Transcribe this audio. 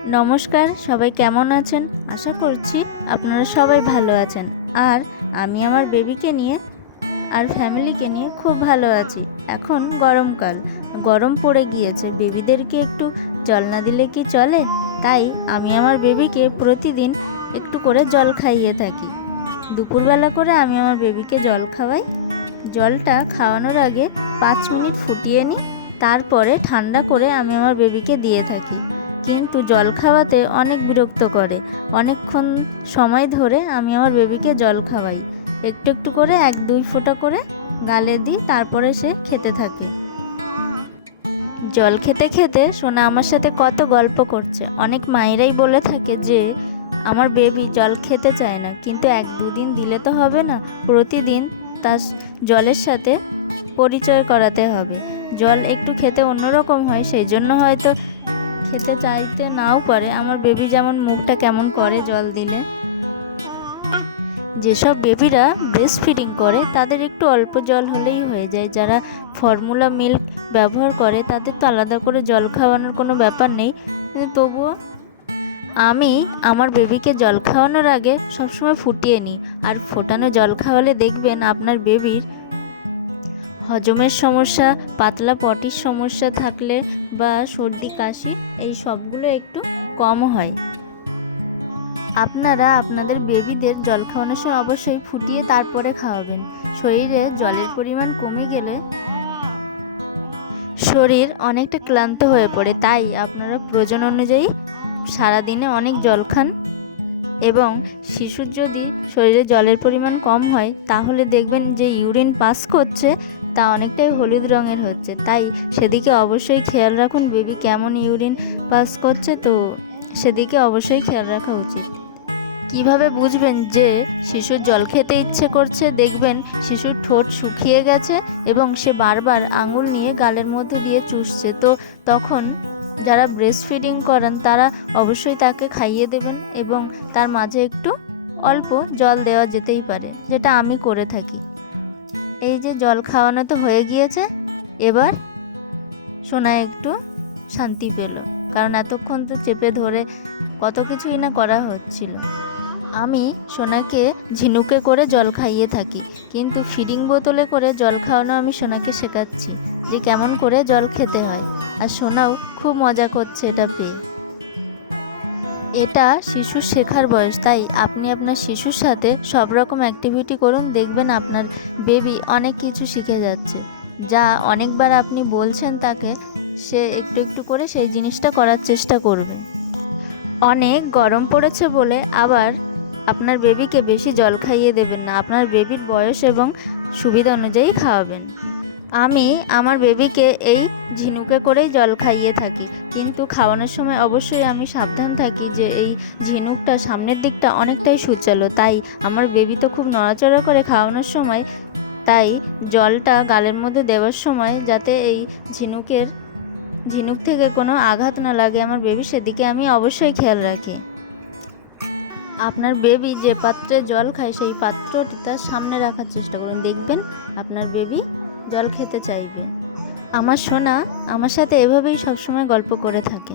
নমস্কার, সবাই কেমন আছেন? আশা করছি আপনারা সবাই ভালো আছেন। আর আমি আমার বেবিকে নিয়ে আর ফ্যামিলিকে নিয়ে খুব ভালো আছি। এখন গরমকাল, গরম পড়ে গিয়েছে, বেবিদেরকে একটু জল না দিলে কি চলে? তাই আমি আমার বেবিকে প্রতিদিন একটু করে জল খাইয়ে থাকি। দুপুরবেলা করে আমি আমার বেবিকে জল খাওয়াই। জলটা খাওয়ানোর আগে 5 মিনিট ফুটিয়ে নিই, তারপরে ঠান্ডা করে আমি আমার বেবিকে দিয়ে থাকি। কিন্তু জল খাওয়াতে অনেক বিরক্ত করে। অনেকক্ষণ সময় ধরে আমি আমার বেবিকে জল খাওয়াই। একটু একটু করে 1-2 ফোঁটা করে গালে দিই, তারপরে সে খেতে থাকে। জল খেতে খেতে সোনা আমার সাথে কত গল্প করছে। অনেক মায়েরাই বলে থাকে যে আমার বেবি জল খেতে চায় না, কিন্তু 1-2 দিন দিলে তো হবে না, প্রতিদিন তার জলের সাথে পরিচয় করাতে হবে। জল একটু খেতে অন্যরকম হয়, সেই জন্য হয়তো খেতে চাইতে নাও পারে। আমার বেবি যেমন মুখটা কেমন করে জল দিলে। যেসব বেবিরা ব্রেস্ট ফিডিং করে তাদের একটু অল্প জল হলেই হয়ে যায়। যারা ফর্মুলা মিল্ক ব্যবহার করে তাদের তো আলাদা করে জল খাওয়ানোর কোনো ব্যাপার নেই, কিন্তু তবুও আমি আমার বেবিকে জল খাওয়ানোর আগে সবসময় ফুটিয়ে নিই। আর ফোটানো জল খাওয়ালে দেখবেন আপনার বেবির হজমের সমস্যা, পাতলা পটির সমস্যা থাকলে বা সর্দি কাশি, এই সবগুলো একটু কম হয়। আপনারা আপনাদের বেবিদের জল খাওয়ানোর সময় অবশ্যই ফুটিয়ে তারপরে খাওয়াবেন। শরীরে জলের পরিমাণ কমে গেলে শরীর অনেকটা ক্লান্ত হয়ে পড়ে, তাই আপনারা প্রয়োজন অনুযায়ী সারাদিনে অনেক জল খান। এবং শিশুর যদি শরীরে জলের পরিমাণ কম হয় তাহলে দেখবেন যে ইউরিন পাস করছে তা অনেকটাই হলুদ রঙের হচ্ছে, তাই সেদিকে অবশ্যই খেয়াল রাখুন। বেবি কেমন ইউরিন পাস করছে, তো সেদিকে অবশ্যই খেয়াল রাখা উচিত। কিভাবে বুঝবেন যে শিশুর জল খেতে ইচ্ছে করছে? দেখবেন শিশুর ঠোঁট শুকিয়ে গেছে এবং সে বারবার আঙুল নিয়ে গালের মধ্যে দিয়ে চুষছে। তো তখন যারা ব্রেস্ট ফিডিং করান তারা অবশ্যই তাকে খাইয়ে দেবেন এবং তার মাঝে একটু অল্প জল দেওয়া যেতেই পারে, যেটা আমি করে থাকি। এই যে জল খাওয়ানো তো হয়ে গিয়েছে, এবার সোনা একটু শান্তি পেল, কারণ এতক্ষণ তো চেপে ধরে কত কিছুই না করা হচ্ছিল। আমি সোনাকে ঝিনুকে করে জল খাইয়ে থাকি, কিন্তু ফিডিং বোতলে করে জল খাওয়ানো আমি সোনাকে শেখাচ্ছি যে কেমন করে জল খেতে হয়। আর সোনাও খুব মজা করছে এটা পেয়ে। এটা শিশুর শেখার বয়স, তাই আপনি আপনার শিশুর সাথে সব রকম অ্যাক্টিভিটি করুন, দেখবেন আপনার বেবি অনেক কিছু শিখে যাচ্ছে। যা অনেকবার আপনি বলছেন তাকে, সে একটু একটু করে সেই জিনিসটা করার চেষ্টা করবে। অনেক গরম পড়েছে বলে আবার আপনার বেবিকে বেশি জল খাইয়ে দেবেন না, আপনার বেবির বয়স এবং সুবিধা অনুযায়ী খাওয়াবেন। আমি আমার বেবিকে এই ঝিনুকে করেই জল খাইয়ে থাকি, কিন্তু খাওয়ানোর সময় অবশ্যই আমি সাবধান থাকি যে এই ঝিনুকটা সামনের দিকটা অনেকটাই সূচালো, তাই আমার বেবি তো খুব নড়াচড়া করে খাওয়ানোর সময়, তাই জলটা গালের মধ্যে দেওয়ার সময় যাতে এই ঝিনুক থেকে কোনো আঘাত না লাগে আমার বেবি, সেদিকে আমি অবশ্যই খেয়াল রাখি। আপনার বেবি যে পাত্রে জল খায় সেই পাত্রটি তার সামনে রাখার চেষ্টা করুন, দেখবেন আপনার বেবি জল খেতে চাইবে। আমার সোনা আমার সাথে এভাবেই সবসময় গল্প করে থাকে।